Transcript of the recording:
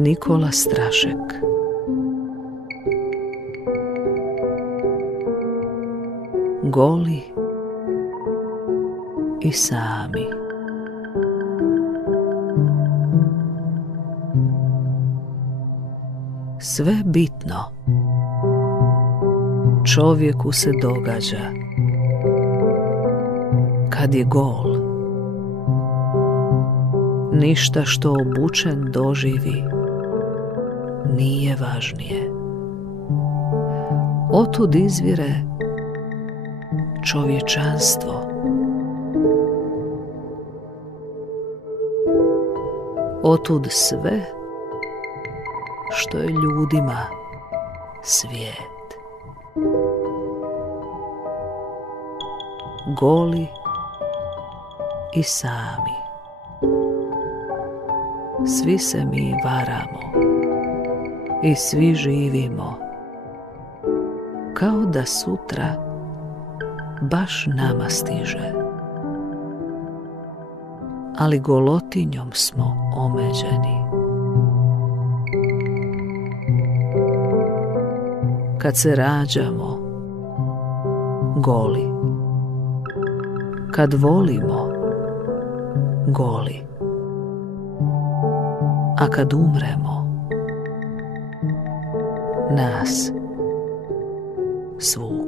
Nikola Strašek. Goli i sami. Sve bitno čovjeku se događa kad je gol. Ništa što obučen doživi nije važnije. Otud izvire čovječanstvo. Otud sve što je ljudima svijet. Goli i sami. Svi se mi varamo i svi živimo kao da sutra baš nama stiže. Ali golotinjom smo omeđeni. Kad se rađamo, goli. Kad volimo, goli. A kad umremo, nas svu.